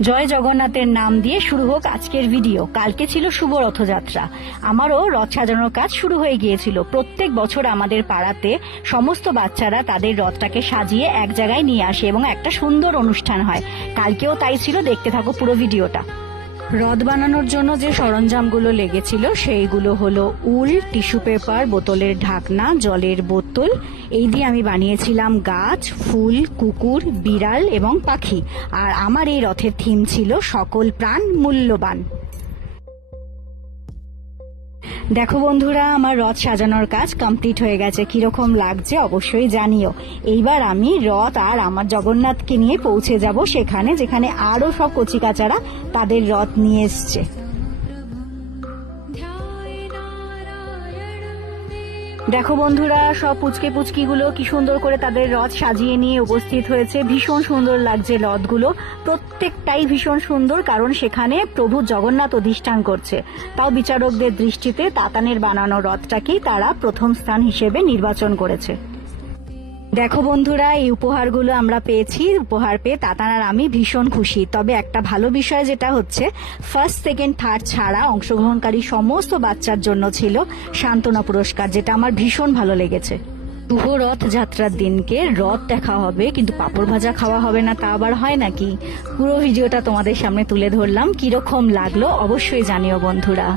জয় জগন্নাথের নাম দিয়ে শুরু হোক আজকের ভিডিও। কালকে ছিল শুভ রথযাত্রা। আমারও রথ সাজানোর কাজ শুরু হয়ে গিয়েছিল। প্রত্যেক বছর আমাদের পাড়াতে সমস্ত বাচ্চারা তাদের রথটাকে সাজিয়ে এক জায়গায় নিয়ে আসে এবং একটা সুন্দর অনুষ্ঠান হয়। কালকেও তাই ছিল, দেখতে থাকো পুরো ভিডিওটা। রথ বানানোর জন্য যে সরঞ্জামগুলো লেগেছিল সেইগুলো হলো উল, টিস্যু পেপার, বোতলের ঢাকনা, জলের বোতল। এই দিয়ে আমি বানিয়েছিলাম গাছ, ফুল, কুকুর, বিড়াল এবং পাখি। আর আমার এই রথের থিম ছিল সকল প্রাণ মূল্যবান। দেখো বন্ধুরা, আমার রথ সাজানোর কাজ কমপ্লিট হয়ে গেছে। কিরকম লাগছে অবশ্যই জানিও। এইবার আমি রথ আর আমার জগন্নাথকে নিয়ে পৌঁছে যাব সেখানে, যেখানে আরো সব কচিকাচারা তাদের রথ নিয়ে এসছে। দেখো বন্ধুরা, সব পুচকে পুচকিগুলো কি সুন্দর করে তাদের রথ সাজিয়ে নিয়ে উপস্থিত হয়েছে। ভীষণ সুন্দর লাগছে রথগুলো, প্রত্যেকটাই ভীষণ সুন্দর, কারণ সেখানে প্রভু জগন্নাথ অধিষ্ঠান করছে। তাও বিচারকদের দৃষ্টিতে তাতানের বানানো রথটাকেই তারা প্রথম স্থান হিসেবে নির্বাচন করেছে। দেখো বন্ধুরা, এই উপহারগুলো আমরা পেয়েছি। উপহার পেয়ে তাতান আর আমি ভীষণ খুশি। তবে একটা ভালো বিষয় যেটা হচ্ছে, ফার্স্ট, সেকেন্ড, থার্ড ছাড়া অংশগ্রহণকারী সমস্ত বাচ্চার জন্য ছিল সান্ত্বনা পুরস্কার, যেটা আমার ভীষণ ভালো লেগেছে। শুভ রথ যাত্রার দিনকে রথ দেখা হবে, কিন্তু পাঁপড় ভাজা খাওয়া হবে না, তা আবার হয় নাকি? পুরো ভিডিওটা তোমাদের সামনে তুলে ধরলাম। কিরকম লাগলো অবশ্যই জানিও বন্ধুরা।